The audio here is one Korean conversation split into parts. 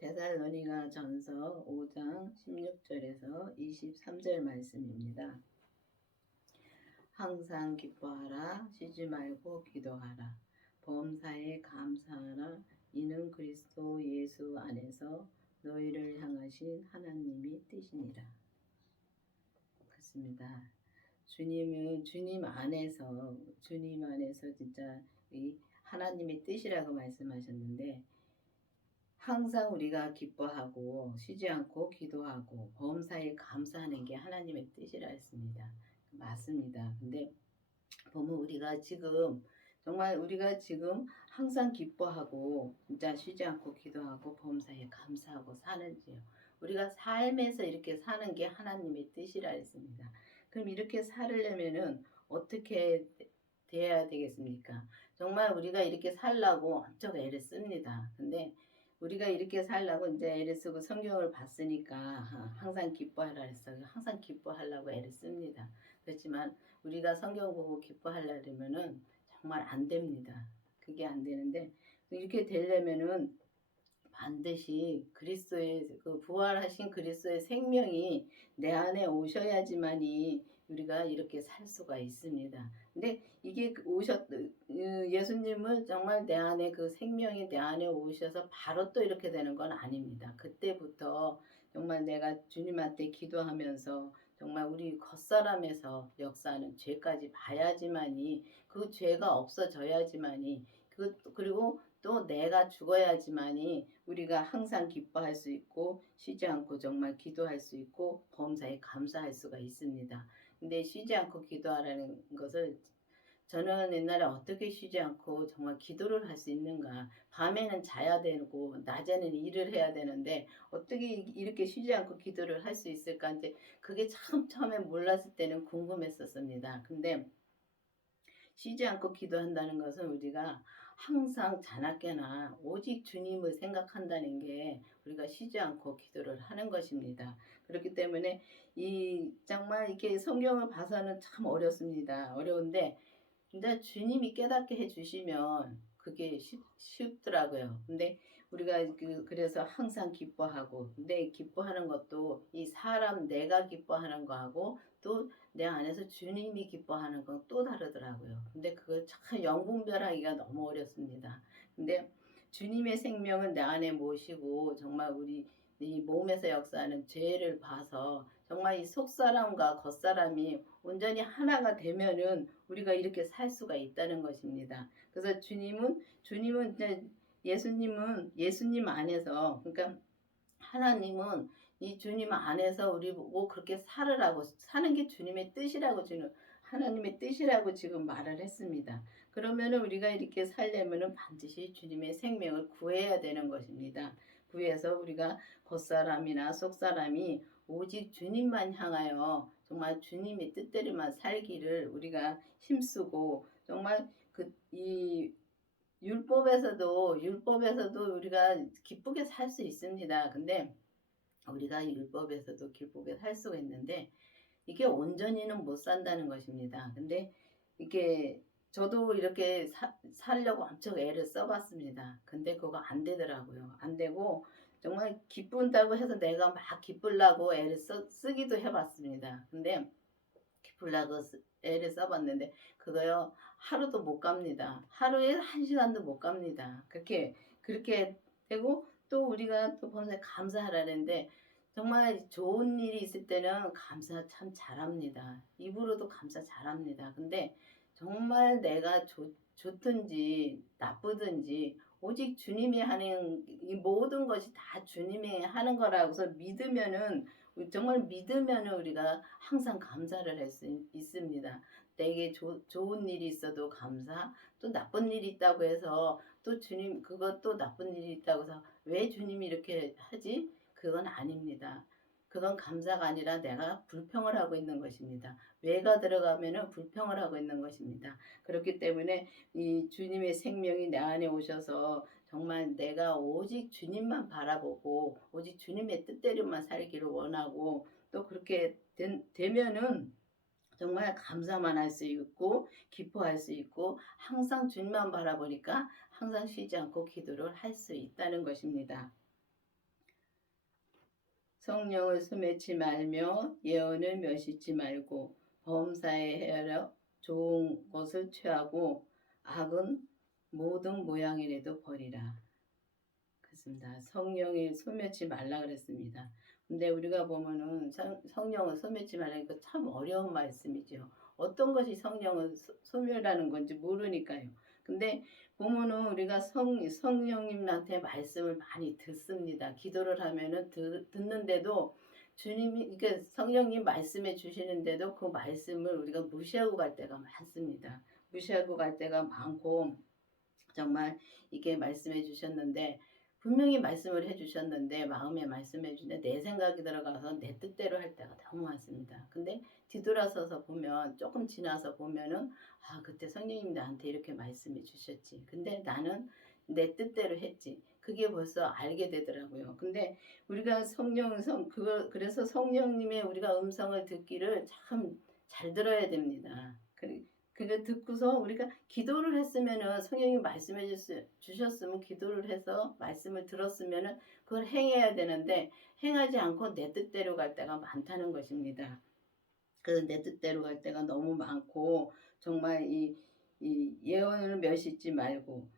데살로니가 전서 5장 16절에서 23절 말씀입니다. 항상 기뻐하라. 쉬지 말고 기도하라. 범사에 감사하라. 이는 그리스도 예수 안에서 너희를 향하신 하나님의 뜻이니라. 그렇습니다. 주님은 주님 안에서 진짜 이 하나님의 뜻이라고 말씀하셨는데, 항상 우리가 기뻐하고 쉬지 않고 기도하고 범사에 감사하는 게 하나님의 뜻이라 했습니다. 맞습니다. 근데 보면 우리가 지금 항상 기뻐하고 진짜 쉬지 않고 기도하고 범사에 감사하고 사는지요. 우리가 삶에서 이렇게 사는 게 하나님의 뜻이라 했습니다. 그럼 이렇게 살려면은 어떻게 돼야 되겠습니까? 정말 우리가 이렇게 살라고 엄청 애를 씁니다. 근데 우리가 이렇게 살라고 이제 애를 쓰고 성경을 봤으니까 항상 기뻐하라 했어요. 항상 기뻐하려고 애를 씁니다. 그렇지만 우리가 성경 보고 기뻐하려면은 정말 안 됩니다. 그게 안 되는데, 이렇게 되려면은 반드시 그리스도의 부활하신 그리스도의 생명이 내 안에 오셔야지만이 우리가 이렇게 살 수가 있습니다. 근데 이게 예수님은 정말 내 안에 그 생명이 내 안에 오셔서 바로 또 이렇게 되는 건 아닙니다. 그때부터 정말 내가 주님한테 기도하면서 정말 우리 겉사람에서 역사하는 죄까지 봐야지만이, 그 죄가 없어져야지만이, 그리고 또 내가 죽어야지만이 우리가 항상 기뻐할 수 있고 쉬지 않고 정말 기도할 수 있고 범사에 감사할 수가 있습니다. 근데 쉬지 않고 기도하라는 것을, 저는 옛날에 어떻게 쉬지 않고 정말 기도를 할 수 있는가, 밤에는 자야 되고 낮에는 일을 해야 되는데 어떻게 이렇게 쉬지 않고 기도를 할 수 있을까, 이제 그게 참 처음에 몰랐을 때는 궁금했었습니다. 근데 쉬지 않고 기도한다는 것은 우리가 항상 자나깨나 오직 주님을 생각한다는 게 우리가 쉬지 않고 기도를 하는 것입니다. 그렇기 때문에 정말 이렇게 성경을 봐서는 참 어렵습니다. 어려운데 진짜 주님이 깨닫게 해주시면 그게 쉽더라고요. 근데 우리가 그래서 항상 기뻐하고, 근데 기뻐하는 것도 이 사람 내가 기뻐하는 거하고 또 내 안에서 주님이 기뻐하는 건 또 다르더라고요. 근데 그걸 참 영분별하기가 너무 어렵습니다. 근데 주님의 생명을 내 안에 모시고 정말 우리 이 몸에서 역사하는 죄를 봐서 정말 이 속사람과 겉사람이 온전히 하나가 되면은 우리가 이렇게 살 수가 있다는 것입니다. 그래서 주님은 이제 예수님 안에서, 그러니까 하나님은 이 주님 안에서 우리 보고 그렇게 살으라고, 사는 게 주님의 뜻이라고, 하나님의 뜻이라고 지금 말을 했습니다. 그러면은 우리가 이렇게 살려면은 반드시 주님의 생명을 구해야 되는 것입니다. 구해서 우리가 겉사람이나 속사람이 오직 주님만 향하여 정말 주님의 뜻대로만 살기를 우리가 힘쓰고, 정말 이 율법에서도 우리가 기쁘게 살 수 있습니다. 근데 우리가 율법에서도 기쁘게 살 수가 있는데 이게 온전히는 못 산다는 것입니다. 근데 이게 저도 이렇게 살려고 엄청 애를 써봤습니다. 근데 그거 안 되더라고요. 안 되고 정말 기쁜다고 해서 내가 막 기쁘려고 애를 쓰기도 해봤습니다. 근데 기쁘려고 애를 써봤는데 그거요 하루도 못 갑니다. 하루에 1시간도 못 갑니다. 그렇게 되고, 또 우리가 또 범사에 감사하라는데 정말 좋은 일이 있을 때는 감사 참 잘합니다. 입으로도 감사 잘합니다. 근데 정말 내가 좋든지 나쁘든지 오직 주님이 하는 이 모든 것이 다 주님이 하는 거라고서 믿으면은, 정말 믿으면은 우리가 항상 감사를 할 수 있습니다. 내게 좋은 일이 있어도 감사, 또 나쁜 일이 있다고 해서 또 주님, 그것도 나쁜 일이 있다고 해서 왜 주님이 이렇게 하지? 그건 아닙니다. 그건 감사가 아니라 내가 불평을 하고 있는 것입니다. 왜가 들어가면은 불평을 하고 있는 것입니다. 그렇기 때문에 이 주님의 생명이 내 안에 오셔서 정말 내가 오직 주님만 바라보고 오직 주님의 뜻대로만 살기를 원하고, 또 그렇게 되면은 정말 감사만 할 수 있고 기뻐할 수 있고 항상 주님만 바라보니까 항상 쉬지 않고 기도를 할 수 있다는 것입니다. 성령을 소매치 말며 예언을 멸시치 말고 범사에 헤아려 좋은 것을 취하고 악은 모든 모양이라도 버리라. 그렇습니다. 성령이 소매치 말라 그랬습니다. 근데 우리가 보면은 성령을 소매치 말라니까 참 어려운 말씀이죠. 어떤 것이 성령을 소멸하는 건지 모르니까요. 근데 보면은 우리가 성령님한테 말씀을 많이 듣습니다. 기도를 하면은 듣는데도 주님이 그러니까 성령님 말씀해 주시는데도 그 말씀을 우리가 무시하고 갈 때가 많습니다. 무시하고 갈 때가 많고 정말 이게 말씀해 주셨는데 분명히 말씀을 해 주셨는데 마음에 말씀해 주는데 내 생각이 들어가서 내 뜻대로 할 때가 너무 많습니다. 근데 뒤돌아서서 보면 조금 지나서 보면은 아 그때 성령님 나한테 이렇게 말씀해 주셨지. 근데 나는 내 뜻대로 했지. 그게 벌써 알게 되더라고요. 근데 우리가 그래서 성령님의 우리가 음성을 듣기를 참 잘 들어야 됩니다. 그걸 듣고서 우리가 기도를 했으면은 성령님 말씀해 주셨으면 기도를 해서 말씀을 들었으면은 그걸 행해야 되는데 행하지 않고 내 뜻대로 갈 때가 많다는 것입니다. 그래서 내 뜻대로 갈 때가 너무 많고 정말 이 예언을 멸시지 말고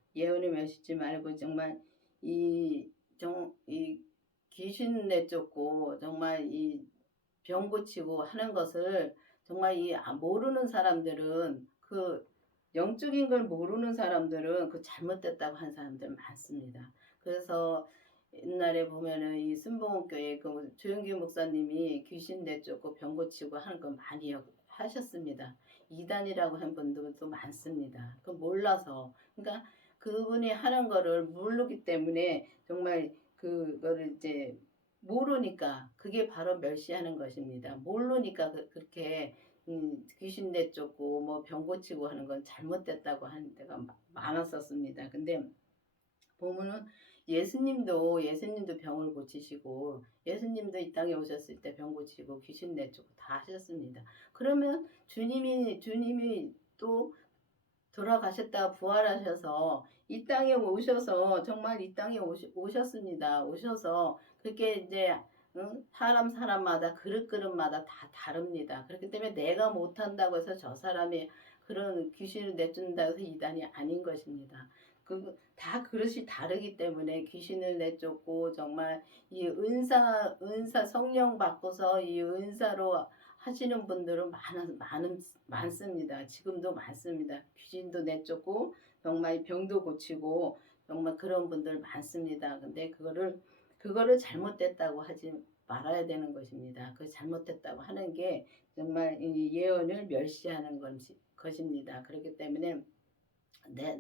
정말 이 귀신 내쫓고 정말 이 병 고치고 하는 것을 정말 모르는 사람들은 그 영적인 걸 모르는 사람들은 그 잘못됐다고 하는 사람들 많습니다. 그래서 옛날에 보면은 이 순복음교회 그 조영기 목사님이 귀신 내쫓고 병 고치고 하는 거 많이 하셨습니다. 이단이라고 한 분들도 많습니다. 그 몰라서 그러니까 그분이 하는 거를 모르기 때문에 정말 그거를 이제 모르니까 그게 바로 멸시하는 것입니다. 모르니까 그렇게 귀신 내쫓고 뭐 병 고치고 하는 건 잘못됐다고 하는 데가 많았었습니다. 근데 보면은 예수님도 병을 고치시고 예수님도 이 땅에 오셨을 때 병 고치고 귀신 내쫓고 다 하셨습니다. 그러면 주님이 또 돌아가셨다가 부활하셔서 이 땅에 오셔서 정말 이 땅에 오셨습니다. 오셔서 그렇게 이제 사람마다 그릇마다 다 다릅니다. 그렇기 때문에 내가 못한다고 해서 저 사람이 그런 귀신을 내쫓는다고 해서 이단이 아닌 것입니다. 다 그릇이 다르기 때문에 귀신을 내쫓고 정말 이 은사 성령 받고서 이 은사로 하시는 분들은 많습니다. 지금도 많습니다. 귀신도 내쫓고 정말 병도 고치고 정말 그런 분들 많습니다. 근데 그거를 잘못됐다고 하지 말아야 되는 것입니다. 그 잘못됐다고 하는 게 정말 이 예언을 멸시하는 것입니다. 그렇기 때문에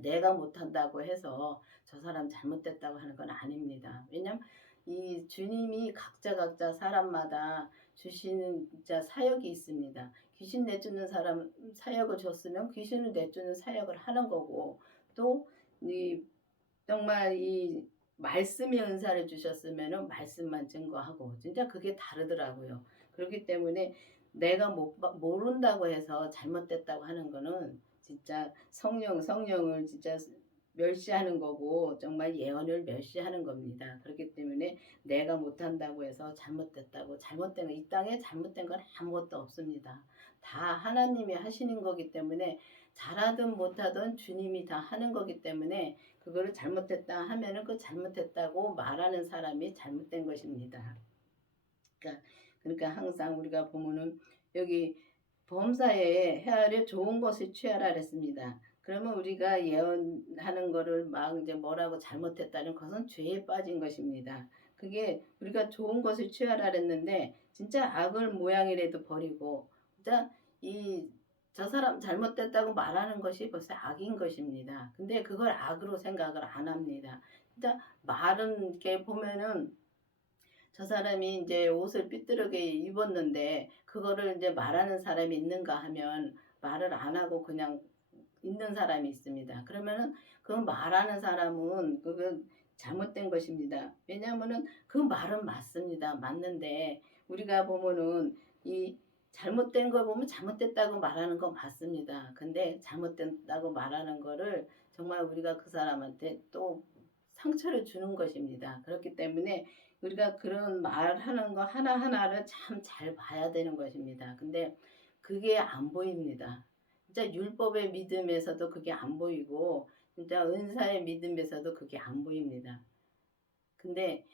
내가 못한다고 해서 저 사람 잘못됐다고 하는 건 아닙니다. 왜냐면 이 주님이 각자 사람마다 주시는 진짜 사역이 있습니다. 귀신 내쫓는 사람 사역을 줬으면 귀신을 내쫓는 사역을 하는 거고 또 이 정말 이 말씀의 은사를 주셨으면은 말씀만 증거하고 진짜 그게 다르더라고요. 그렇기 때문에 내가 모른다고 해서 잘못됐다고 하는 거는 진짜 성령을 진짜 멸시하는 거고 정말 예언을 멸시하는 겁니다. 그렇기 때문에 내가 못한다고 해서 잘못된 거 이 땅에 잘못된 건 아무것도 없습니다. 다 하나님이 하시는 거기 때문에 잘하든 못하든 주님이 다 하는 거기 때문에 그거를 잘못했다 하면은 그 잘못했다고 말하는 사람이 잘못된 것입니다. 그러니까 항상 우리가 보면은 여기 범사에 헤아려 좋은 것을 취하라 그랬습니다. 그러면 우리가 예언하는 거를 막 이제 뭐라고 잘못했다는 것은 죄에 빠진 것입니다. 그게 우리가 좋은 것을 취하라 그랬는데 진짜 악을 모양이라도 버리고 진짜 저 사람 잘못됐다고 말하는 것이 벌써 악인 것입니다. 근데 그걸 악으로 생각을 안 합니다. 진짜 말은 이렇게 보면은 저 사람이 이제 옷을 삐뚤게 입었는데 그거를 이제 말하는 사람이 있는가 하면 말을 안 하고 그냥 있는 사람이 있습니다. 그러면은 그 말하는 사람은 그거 잘못된 것입니다. 왜냐하면은 그 말은 맞습니다. 맞는데 우리가 보면은 이 잘못된 걸 보면 잘못됐다고 말하는 거 맞습니다. 근데 잘못됐다고 말하는 거를 정말 우리가 그 사람한테 또 상처를 주는 것입니다. 그렇기 때문에 우리가 그런 말하는 거 하나하나를 참 잘 봐야 되는 것입니다. 근데 그게 안 보입니다. 진짜 율법의 믿음에서도 그게 안 보이고 진짜 은사의 믿음에서도 그게 안 보입니다. 근데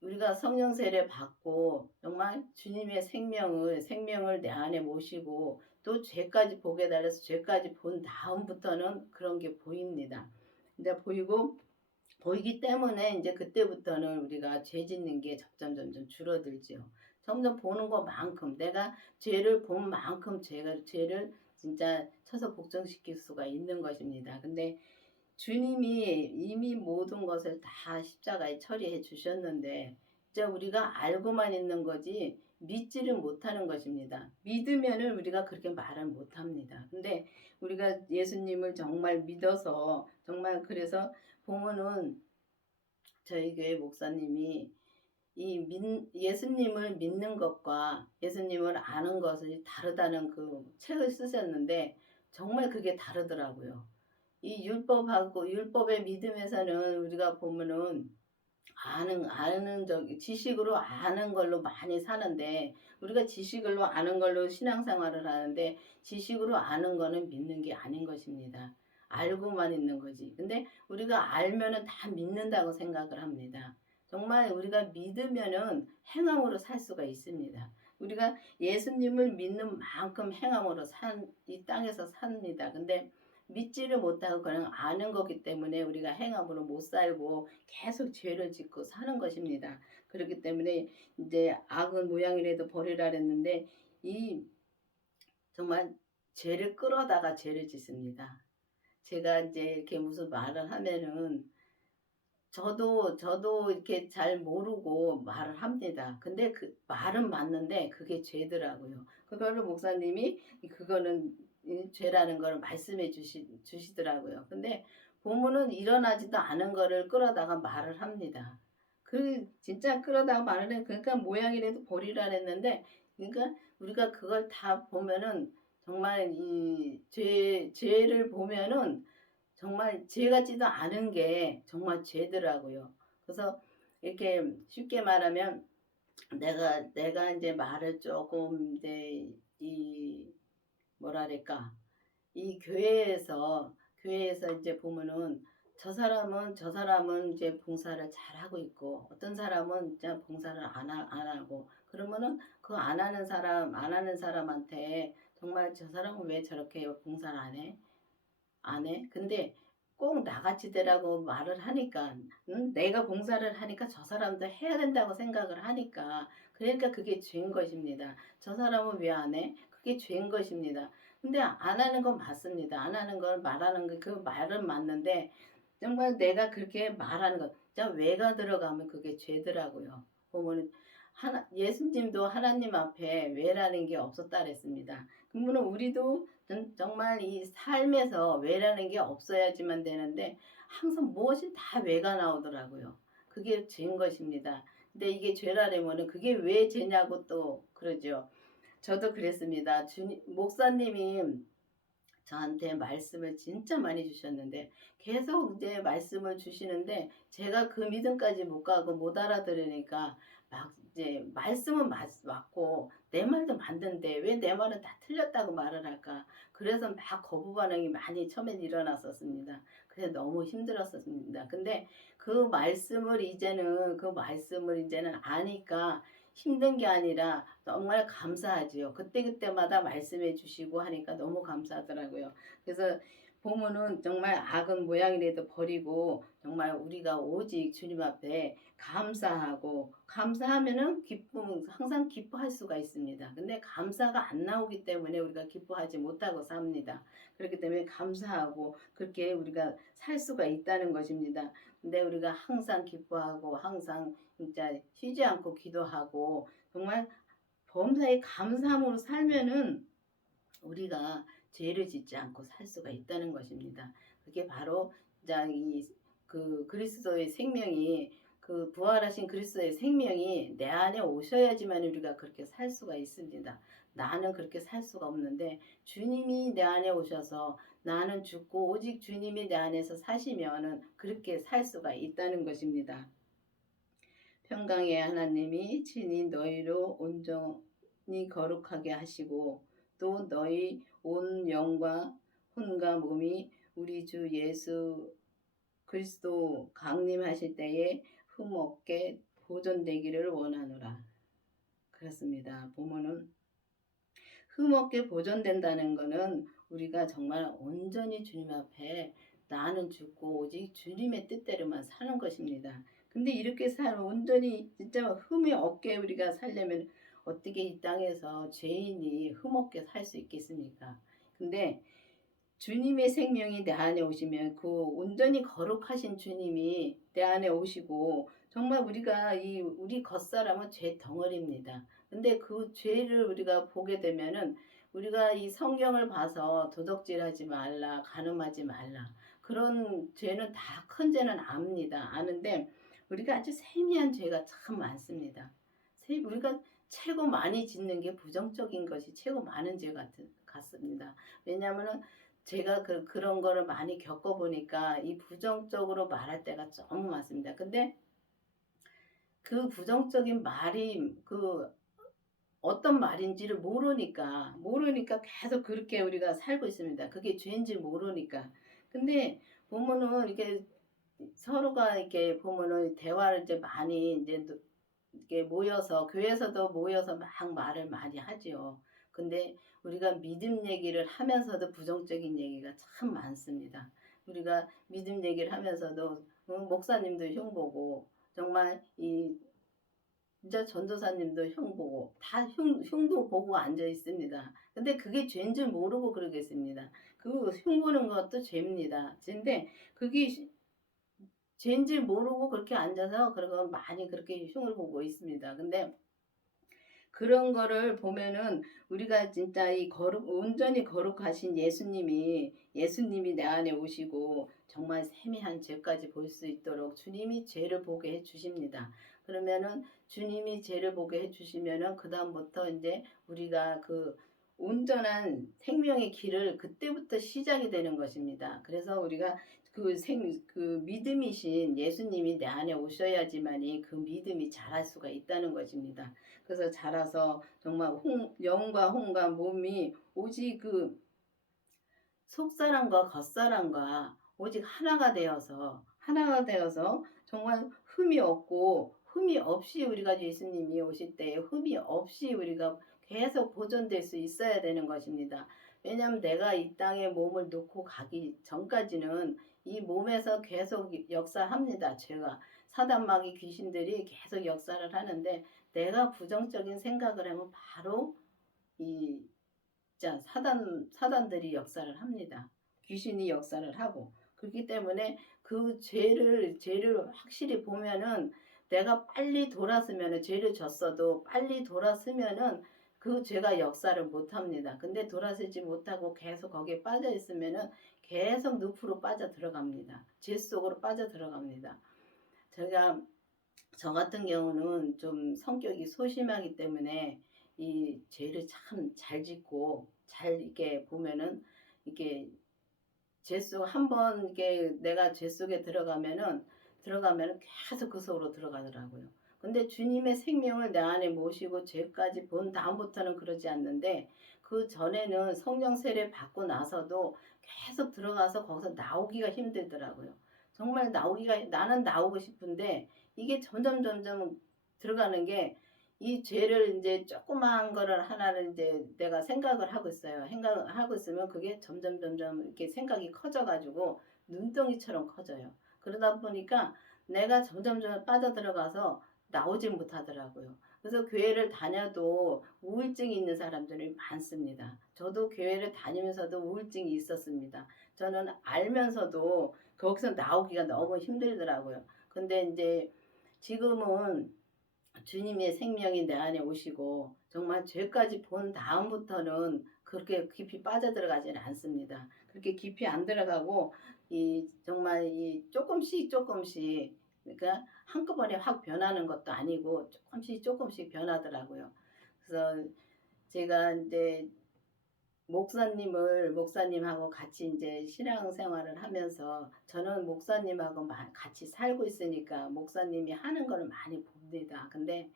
우리가 성령 세례 받고 정말 주님의 생명을 내 안에 모시고 또 죄까지 보게 달려서 죄까지 본 다음부터는 그런 게 보입니다. 이제 보이기 때문에 이제 그때부터는 우리가 죄 짓는 게 점점 줄어들지요. 점점 보는 것만큼 내가 죄를 본 만큼 죄를 진짜 쳐서 복종시킬 수가 있는 것입니다. 근데 주님이 이미 모든 것을 다 십자가에 처리해 주셨는데 이제 우리가 알고만 있는 거지 믿지를 못하는 것입니다. 믿으면은 우리가 그렇게 말을 못합니다. 근데 우리가 예수님을 정말 믿어서 정말 그래서 보면은 저희 교회 목사님이 예수님을 믿는 것과 예수님을 아는 것이 다르다는 그 책을 쓰셨는데 정말 그게 다르더라고요. 이 율법하고 율법의 믿음에서는 우리가 보면은 아는 지식으로 아는 걸로 많이 사는데 우리가 지식으로 아는 걸로 신앙생활을 하는데 지식으로 아는 거는 믿는 게 아닌 것입니다. 알고만 있는 거지. 근데 우리가 알면은 다 믿는다고 생각을 합니다. 정말 우리가 믿으면은 행함으로 살 수가 있습니다. 우리가 예수님을 믿는 만큼 행함으로 이 땅에서 삽니다. 근데 믿지를 못하고 그냥 아는 거기 때문에 우리가 행함으로 못 살고 계속 죄를 짓고 사는 것입니다. 그렇기 때문에 이제 악은 모양이라도 버리라 그랬는데 이 정말 죄를 끌어다가 죄를 짓습니다. 제가 이제 이렇게 무슨 말을 하면은 저도 이렇게 잘 모르고 말을 합니다. 근데 그 말은 맞는데 그게 죄더라고요. 그거를 목사님이 그거는 죄라는 걸 말씀해 주시더라고요. 근데 보면은 일어나지도 않은 거를 끌어다가 말을 합니다. 그 진짜 끌어다가 말을 해. 그러니까 모양이라도 보리라 했는데 그러니까 우리가 그걸 다 보면은 정말 이 죄를 보면은 정말 죄 같지도 않은 게 정말 죄더라고요. 그래서 이렇게 쉽게 말하면 내가 이제 말을 조금 이제 이 뭐랄까 이 교회에서 이제 보면은 저 사람은 이제 봉사를 잘하고 있고 어떤 사람은 이제 봉사를 안 하고 그러면은 그 안 하는 사람한테 정말 저 사람은 왜 저렇게 봉사를 안 해? 근데 꼭 나같이 되라고 말을 하니까 내가 봉사를 하니까 저 사람도 해야 된다고 생각을 하니까 그러니까 그게 죄인 것입니다. 저 사람은 왜 안 해? 그게 죄인 것입니다. 근데 안 하는 건 맞습니다. 안 하는 걸 말하는 거 그 말은 맞는데 정말 내가 그렇게 말하는 것 진짜 왜가 들어가면 그게 죄더라고요. 보면은 예수님도 하나님 앞에 왜라는 게 없었다 그랬습니다. 그러면 우리도 정말 이 삶에서 왜라는 게 없어야지만 되는데 항상 무엇이 다 왜가 나오더라고요. 그게 죄인 것입니다. 근데 이게 죄라면은 그게 왜 죄냐고 또 그러죠. 저도 그랬습니다. 목사님이 저한테 말씀을 진짜 많이 주셨는데 계속 이제 말씀을 주시는데 제가 그 믿음까지 못 가고 못 알아들으니까 막 이제 말씀은 맞고 내 말도 맞는데 왜 내 말은 다 틀렸다고 말을 할까? 그래서 막 거부 반응이 많이 처음엔 일어났었습니다. 그래서 너무 힘들었었습니다. 근데 그 말씀을 이제는 아니까 힘든 게 아니라 정말 감사하지요. 그때그때마다 말씀해 주시고 하니까 너무 감사하더라고요. 그래서 보면은 정말 악은 모양이라도 버리고 정말 우리가 오직 주님 앞에 감사하면은 항상 기뻐할 수가 있습니다. 근데 감사가 안 나오기 때문에 우리가 기뻐하지 못하고 삽니다. 그렇기 때문에 감사하고 그렇게 우리가 살 수가 있다는 것입니다. 근데 우리가 항상 기뻐하고 항상 진짜 쉬지 않고 기도하고 정말 범사에 감사함으로 살면은 우리가 죄를 짓지 않고 살 수가 있다는 것입니다. 그게 바로 이제 그 그리스도의 생명이 그 그 부활하신 그리스도의 생명이 내 안에 오셔야지만 우리가 그렇게 살 수가 있습니다. 나는 그렇게 살 수가 없는데 주님이 내 안에 오셔서 나는 죽고 오직 주님이 내 안에서 사시면은 그렇게 살 수가 있다는 것입니다. 평강의 하나님이 친히 너희로 온전히 거룩하게 하시고 또 너희 온 영과 혼과 몸이 우리 주 예수 그리스도 강림하실 때에 흠없게 보존되기를 원하노라. 그렇습니다. 보면은 흠없게 보존된다는 것은 우리가 정말 온전히 주님 앞에 나는 죽고 오직 주님의 뜻대로만 사는 것입니다. 근데 이렇게 온전히 진짜 흠이 없게 우리가 살려면 어떻게 이 땅에서 죄인이 흠없게 살 수 있겠습니까? 근데 주님의 생명이 내 안에 오시면 그 온전히 거룩하신 주님이 내 안에 오시고 정말 우리 겉사람은 죄 덩어리입니다. 근데 그 죄를 우리가 보게 되면은 우리가 이 성경을 봐서 도덕질하지 말라, 간음하지 말라. 그런 죄는 다 큰 죄는 압니다. 아는데 우리가 아주 세미한 죄가 참 많습니다. 우리가 최고 많이 짓는 게 부정적인 것이 최고 많은 죄 같습니다. 왜냐하면은 제가 그런 거를 많이 겪어보니까 이 부정적으로 말할 때가 너무 많습니다. 근데 그 부정적인 말이 어떤 말인지를 모르니까 계속 그렇게 우리가 살고 있습니다. 그게 죄인지 모르니까. 근데 보면은 이렇게 서로가 이렇게 보면은 대화를 이제 많이 이제 이렇게 모여서 교회에서도 모여서 막 말을 많이 하지요. 근데 우리가 믿음 얘기를 하면서도 부정적인 얘기가 참 많습니다. 우리가 믿음 얘기를 하면서도 목사님도 흉보고 정말 이 진짜 전도사님도 흉보고 다 흉도 보고 앉아 있습니다. 근데 그게 죄인 줄 모르고 그러겠습니다. 그 흉보는 것도 죄입니다. 근데 그게 죄인지 모르고 그렇게 앉아서 그러고 많이 그렇게 흉을 보고 있습니다. 근데 그런 거를 보면은 우리가 진짜 온전히 거룩하신 예수님이 내 안에 오시고 정말 세미한 죄까지 볼 수 있도록 주님이 죄를 보게 해 주십니다. 그러면은 주님이 죄를 보게 해 주시면은 그다음부터 이제 우리가 그 온전한 생명의 길을 그때부터 시작이 되는 것입니다. 그래서 우리가 그 믿음이신 예수님이 내 안에 오셔야지만이 그 믿음이 자랄 수가 있다는 것입니다. 그래서 자라서 정말 영과 혼과 몸이 오직 그 속사람과 겉사람과 오직 하나가 되어서 정말 흠이 없이 우리가 예수님이 오실 때 흠이 없이 우리가 계속 보존될 수 있어야 되는 것입니다. 왜냐하면 내가 이 땅에 몸을 놓고 가기 전까지는 이 몸에서 계속 역사합니다. 죄가 사단마귀 귀신들이 계속 역사를 하는데 내가 부정적인 생각을 하면 바로 이 사단들이 역사를 합니다. 귀신이 역사를 하고 그렇기 때문에 그 죄를 확실히 보면은 내가 빨리 돌았으면은 죄를 졌어도 빨리 돌았으면은 그 죄가 역사를 못 합니다. 근데 돌아서지 못하고 계속 거기에 빠져 있으면은 계속 늪으로 빠져 들어갑니다. 죄 속으로 빠져 들어갑니다. 저 같은 경우는 좀 성격이 소심하기 때문에 이 죄를 참 잘 짓고 잘 이렇게 보면은 이렇게 한번 이게 내가 죄 속에 들어가면은 계속 그 속으로 들어가더라고요. 근데 주님의 생명을 내 안에 모시고 죄까지 본 다음부터는 그러지 않는데 그 전에는 성령 세례 받고 나서도 계속 들어가서 거기서 나오기가 힘들더라고요. 정말 나는 나오고 싶은데 이게 점점 들어가는 게 이 죄를 이제 조그마한 거를 하나를 이제 내가 생각을 하고 있어요. 생각하고 있으면 그게 점점 이렇게 생각이 커져가지고 눈덩이처럼 커져요. 그러다 보니까 내가 점점 빠져들어가서 나오지 못하더라고요. 그래서 교회를 다녀도 우울증이 있는 사람들이 많습니다. 저도 교회를 다니면서도 우울증이 있었습니다. 저는 알면서도 거기서 나오기가 너무 힘들더라고요. 근데 이제 지금은 주님의 생명이 내 안에 오시고 정말 죄까지 본 다음부터는 그렇게 깊이 빠져들어가지는 않습니다. 그렇게 깊이 안 들어가고 정말 조금씩 그러니까 한꺼번에 확 변하는 것도 아니고 조금씩 조금씩 변하더라고요. 그래서 제가 인제 목사님하고 같이 인제 신앙생활을 하면서 저는 목사님하고 같이 살고 있으니까 목사님이 하는 거를 많이 봅니다. 근데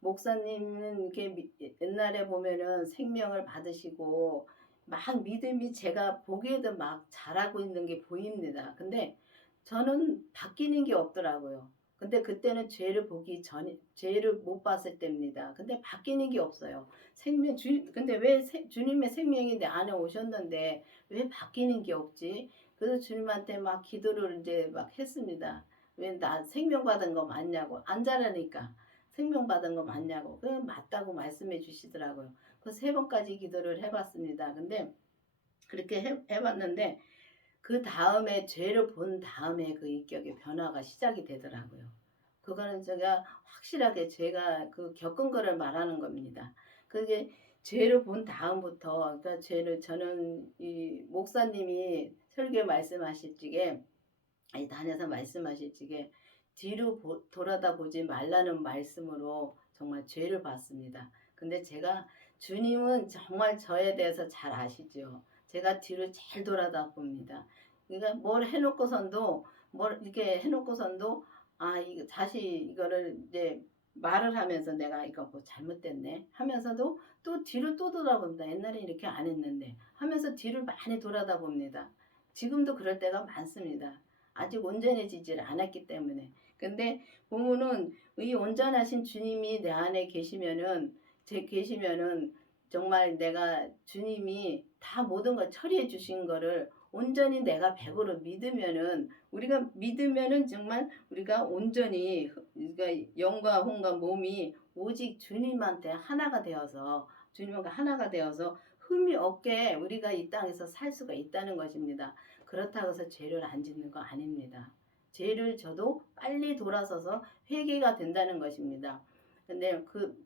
목사님은 이렇게 옛날에 보면은 생명을 받으시고 막 믿음이 제가 보기에도 막 자라고 있는 게 보입니다. 근데 저는 바뀌는 게 없더라고요. 근데 그때는 죄를 못 봤을 때입니다. 근데 바뀌는 게 없어요. 근데 왜 주님의 생명이 내 안에 오셨는데 왜 바뀌는 게 없지? 그래서 주님한테 막 기도를 이제 막 했습니다. 왜 나 생명 받은 거 맞냐고. 안 자라니까. 생명 받은 거 맞냐고. 그 맞다고 말씀해 주시더라고요. 그 세 번까지 기도를 해봤습니다. 근데 그렇게 해봤는데 그 다음에 죄를 본 다음에 그 인격의 변화가 시작이 되더라고요. 그거는 제가 확실하게 제가 그 겪은 거를 말하는 겁니다. 그게 죄를 본 다음부터 그러니까 죄를 저는 이 목사님이 설교 말씀하실 적에 아니 다녀서 말씀하실 적에 뒤로 돌아다 보지 말라는 말씀으로 정말 죄를 봤습니다. 근데 제가 주님은 정말 저에 대해서 잘 아시죠. 제가 뒤를 잘 돌아다 봅니다. 그러니까 뭘 이렇게 해놓고선도 아 이거 다시 이거를 이제 말을 하면서 내가 이거 뭐 잘못됐네 하면서도 또 뒤를 또 돌아본다. 옛날에 이렇게 안 했는데 하면서 뒤를 많이 돌아다 봅니다. 지금도 그럴 때가 많습니다. 아직 온전해지질 않았기 때문에. 근데 보면은 이 온전하신 주님이 내 안에 계시면은 정말 내가 주님이 다 모든 걸 처리해 주신 거를 온전히 내가 100으로 믿으면은 우리가 믿으면은 정말 우리가 온전히 그러니까 영과 혼과 몸이 오직 주님한테 하나가 되어서 주님과 하나가 되어서 흠이 없게 우리가 이 땅에서 살 수가 있다는 것입니다. 그렇다고 해서 죄를 안 짓는 거 아닙니다. 죄를 져도 빨리 돌아서서 회개가 된다는 것입니다. 근데 그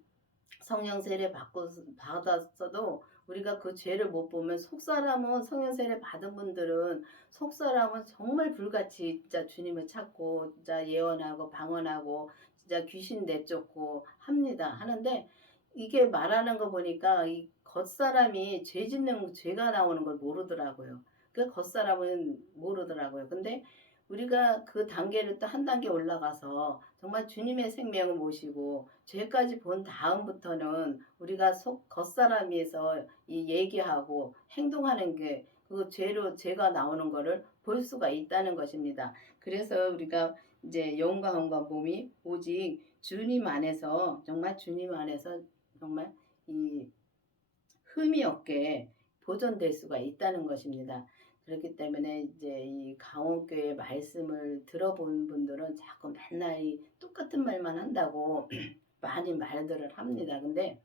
성령 세례 받았어도 우리가 그 죄를 못 보면 속사람은 성령 세례 받은 분들은 속사람은 정말 불같이 진짜 주님을 찾고 진짜 예언하고 방언하고 진짜 귀신 내쫓고 합니다. 하는데 이게 말하는 거 보니까 이 겉사람이 죄가 나오는 걸 모르더라고요. 그 겉사람은 모르더라고요. 근데 우리가 그 단계를 또 한 단계 올라가서 정말 주님의 생명을 모시고 죄까지 본 다음부터는 우리가 겉사람에서 이 얘기하고 행동하는 게 그 죄가 나오는 거를 볼 수가 있다는 것입니다. 그래서 우리가 이제 영과 혼과 몸이 오직 주님 안에서 정말 주님 안에서 정말 이 흠이 없게 보존될 수가 있다는 것입니다. 그렇기 때문에 이제 이 강원교회 말씀을 들어본 분들은 자꾸 맨날 이 똑같은 말만 한다고 많이 말들을 합니다. 근데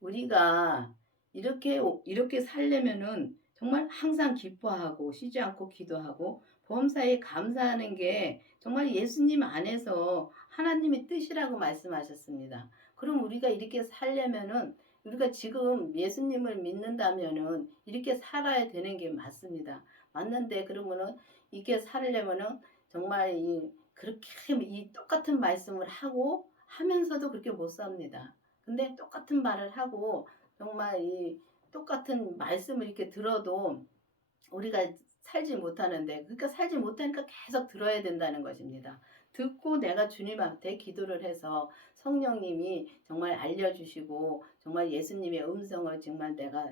우리가 이렇게 살려면은 정말 항상 기뻐하고 쉬지 않고 기도하고 범사에 감사하는 게 정말 예수님 안에서 하나님의 뜻이라고 말씀하셨습니다. 그럼 우리가 이렇게 살려면은 우리가 지금 예수님을 믿는다면은 이렇게 살아야 되는 게 맞습니다. 맞는데 그러면은 이렇게 살려면은 정말 그렇게 이 똑같은 말씀을 하고 하면서도 그렇게 못 삽니다. 근데 똑같은 말을 하고 정말 이 똑같은 말씀을 이렇게 들어도 우리가 살지 못하는데 그러니까 살지 못하니까 계속 들어야 된다는 것입니다. 듣고 내가 주님한테 기도를 해서 성령님이 정말 알려주시고 정말 예수님의 음성을 정말 내가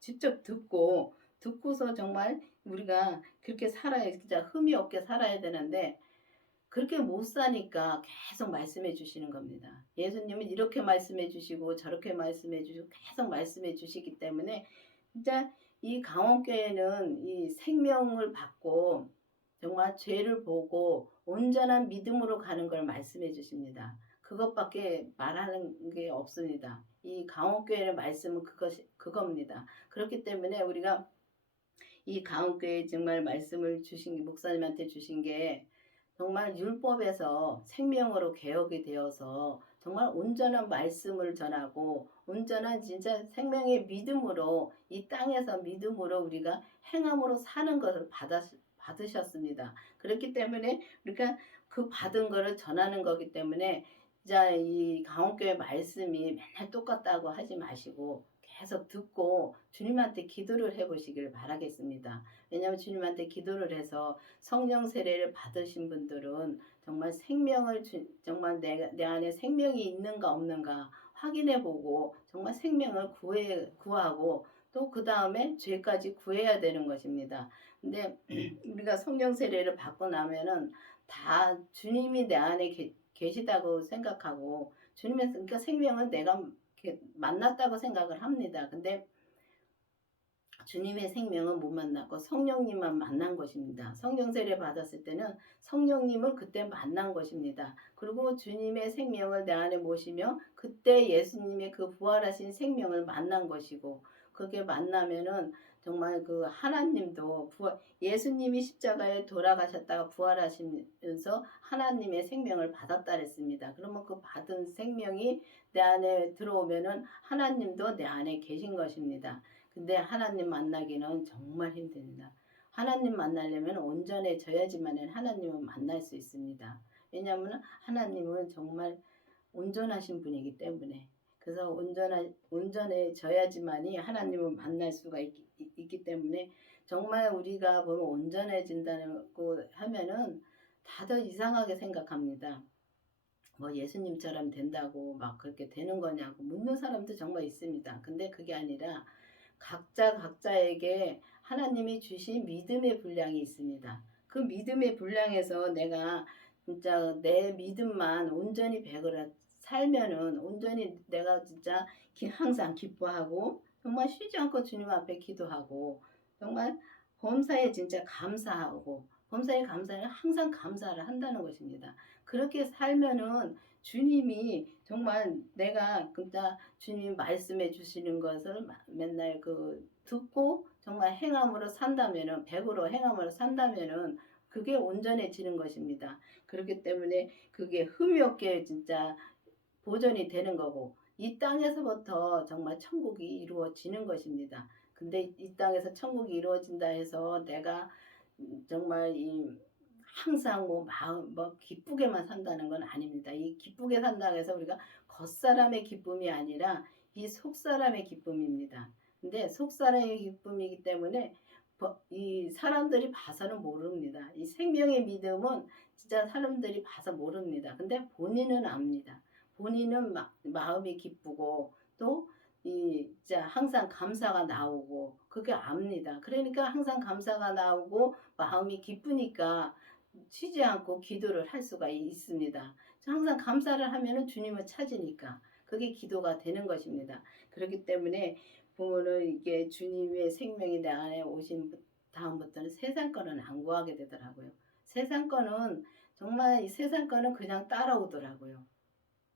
직접 듣고서 정말 우리가 그렇게 살아야 진짜 흠이 없게 살아야 되는데 그렇게 못 사니까 계속 말씀해 주시는 겁니다. 예수님은 이렇게 말씀해 주시고 저렇게 말씀해 주시고 계속 말씀해 주시기 때문에 진짜 이 강원교회는 이 생명을 받고 정말 죄를 보고 온전한 믿음으로 가는 걸 말씀해 주십니다. 그것밖에 말하는 게 없습니다. 이 강원교회의 말씀은 그겁니다. 그렇기 때문에 우리가 이 강원교회 정말 말씀을 목사님한테 주신 게 정말 율법에서 생명으로 개혁이 되어서 정말 온전한 말씀을 전하고 온전한 진짜 생명의 믿음으로 이 땅에서 믿음으로 우리가 행함으로 사는 것을 받으셨습니다. 그렇기 때문에 우리가 그 받은 거를 전하는 거기 때문에 진짜 이 강원교회 말씀이 맨날 똑같다고 하지 마시고 계속 듣고 주님한테 기도를 해 보시기를 바라겠습니다. 왜냐하면 주님한테 기도를 해서 성령 세례를 받으신 분들은 정말 생명을 정말 내 안에 생명이 있는가 없는가 확인해 보고 정말 생명을 구하고 또 그다음에 죄까지 구해야 되는 것입니다. 근데 우리가 성령 세례를 받고 나면은 다 주님이 내 안에 계시다고 생각하고 주님의 그러니까 생명은 내가 만났다고 생각을 합니다. 근데 주님의 생명은 못 만났고 성령님만 만난 것입니다. 성령 세례 받았을 때는 성령님을 그때 만난 것입니다. 그리고 주님의 생명을 내 안에 모시며 그때 예수님의 그 부활하신 생명을 만난 것이고 그게 만나면은 정말 그 하나님도 예수님이 십자가에 돌아가셨다가 부활하시면서 하나님의 생명을 받았다 그랬습니다. 그러면 그 받은 생명이 내 안에 들어오면은 하나님도 내 안에 계신 것입니다. 근데 하나님 만나기는 정말 힘듭니다. 하나님 만나려면 온전해져야지만 하나님을 만날 수 있습니다. 왜냐하면 하나님은 정말 온전하신 분이기 때문에 그래서 온전해져야지만이 하나님을 만날 수가 있기 때문에 정말 우리가 보면 온전해진다고 하면은 다들 이상하게 생각합니다. 뭐 예수님처럼 된다고 막 그렇게 되는 거냐고 묻는 사람도 정말 있습니다. 근데 그게 아니라 각자에게 하나님이 주신 믿음의 분량이 있습니다. 그 믿음의 분량에서 내가 진짜 내 믿음만 온전히 100으로 살면은 온전히 내가 진짜 항상 기뻐하고 정말 쉬지 않고 주님 앞에 기도하고 정말 범사에 진짜 감사하고 범사에 감사는 항상 감사를 한다는 것입니다. 그렇게 살면은 주님이 정말 내가 진짜 주님 말씀해 주시는 것을 맨날 듣고 정말 행함으로 산다면은 100으로 행함으로 산다면은 그게 온전해지는 것입니다. 그렇기 때문에 그게 흠이 없게 진짜 보존이 되는 거고 이 땅에서부터 정말 천국이 이루어지는 것입니다. 근데 이 땅에서 천국이 이루어진다 해서 내가 정말 항상 뭐 마음 뭐 기쁘게만 산다는 건 아닙니다. 이 기쁘게 산다고 해서 우리가 겉사람의 기쁨이 아니라 이 속사람의 기쁨입니다. 근데 속사람의 기쁨이기 때문에 이 사람들이 봐서는 모릅니다. 이 생명의 믿음은 진짜 사람들이 봐서 모릅니다. 근데 본인은 압니다. 본인은 마음이 기쁘고 또 진짜 항상 감사가 나오고 그게 압니다. 그러니까 항상 감사가 나오고 마음이 기쁘니까 쉬지 않고 기도를 할 수가 있습니다. 항상 감사를 하면은 주님을 찾으니까 그게 기도가 되는 것입니다. 그렇기 때문에 보면은 이게 주님의 생명이 내 안에 오신 다음부터는 세상 거는 안 구하게 되더라고요. 세상 거는 정말 이 세상 거는 그냥 따라오더라고요.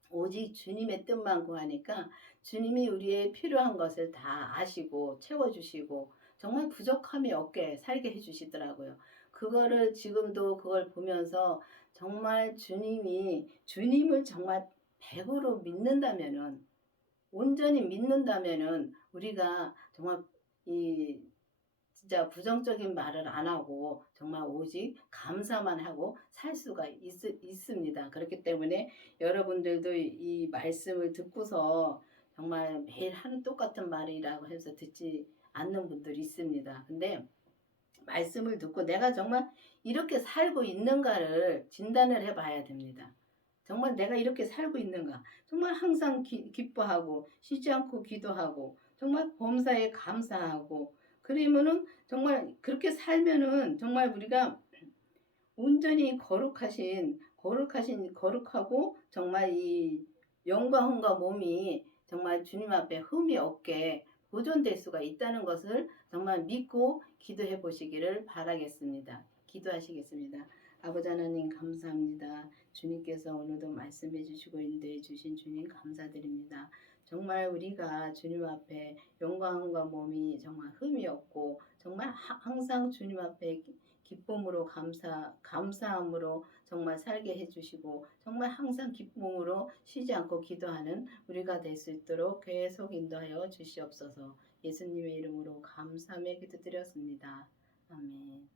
오직 주님의 뜻만 구하니까 주님이 우리의 필요한 것을 다 아시고 채워주시고 정말 부족함이 없게 살게 해주시더라고요. 그거를 지금도 그걸 보면서 정말 주님을 정말 100으로 믿는다면은 온전히 믿는다면은 우리가 정말 이 진짜 부정적인 말을 안 하고 정말 오직 감사만 하고 살 수가 있습니다. 그렇기 때문에 여러분들도 이 말씀을 듣고서 정말 매일 하는 똑같은 말이라고 해서 듣지 않는 분들이 있습니다. 근데 말씀을 듣고 내가 정말 이렇게 살고 있는가를 진단을 해봐야 됩니다. 정말 내가 이렇게 살고 있는가? 정말 항상 기뻐하고 쉬지 않고 기도하고 정말 범사에 감사하고 그러면은 정말 그렇게 살면은 정말 우리가 온전히 거룩하고 정말 이 영광과 몸이 정말 주님 앞에 흠이 없게 보존될 수가 있다는 것을 정말 믿고 기도해 보시기를 바라겠습니다. 기도하시겠습니다. 아버지 하나님 감사합니다. 주님께서 오늘도 말씀해 주시고 인도해 주신 주님 감사드립니다. 정말 우리가 주님 앞에 영광과 몸이 정말 흠이 없고 정말 항상 주님 앞에 기쁨으로 감사함으로 정말 살게 해주시고 정말 항상 기쁨으로 쉬지 않고 기도하는 우리가 될 수 있도록 계속 인도하여 주시옵소서. 예수님의 이름으로 감사하며 기도드렸습니다. 아멘.